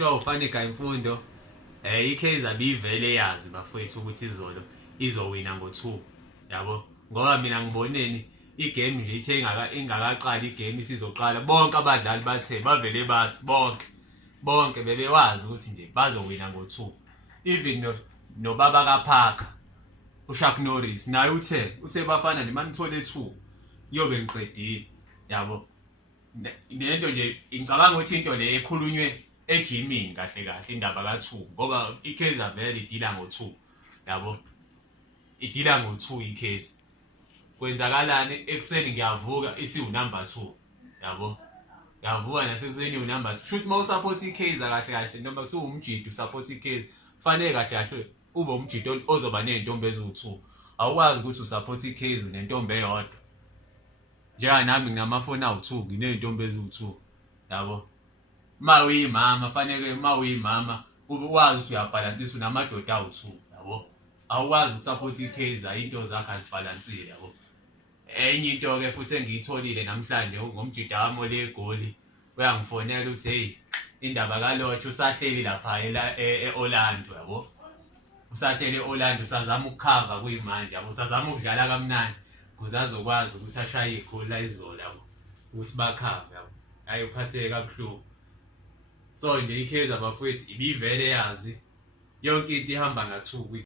show fanika imfundo ikaizer ibivele yazi bafowethu ukuthi izolo izowina ngo2 yabo ngoba mina ngiboneni igame nje ithe ingakaqali igame isizoqala bonke abadlali bathe bavele bathi bonke bebewazi ukuthi nje bazowina ngo2 even nobaba kaParker uShaq Norris naye uthe bafana nje manithole 2 yobe ngiqedile yabo lento nje ngicabanga ukuthi into le ekhulunywe ejimini kahle indaba ka2 ngoba ikaizer vele idila ngo2 yabo idila ngo2 ikaizer kwenzakalani ekseni ngiyavuka isiwu number 2 yabo yavuka nasekuseni u number 2 shoot mawusupport ikaizer kahle noma kuthiwa umjidi usupport ikaizer fanele kahle ube umjidi ozoba nentombi eziwu2 awukwazi ukuthi usupport ikaizer nentombi eyodwa njenga nami nginamafoni awu2 nginentombi eziwu2 yabo mawuyimama fanele mawuyimama ube wazi ukuthi uyabalansisa unamadoda awu2 yabo awukwazi ukusupport ikaizer into zakhe azibalansile yabo enye into ke futhi engiyitholile namhlanje ngomjida wami olegoli uyangifonela ukuthi hey indaba kalotho usahleli lapha eOrlando yabo usahleli eOrlando usazama ukukhava kuyimanje yabo usazama ukudlala kamnandi ukuze azokwazi ukuthi ashaye igoli la izolo yabo ukuthi bakhave yabo hayi uphatheke kabuhlungu so nje ikaizer bafowethu ibivele yazi yonke into ihamba nga2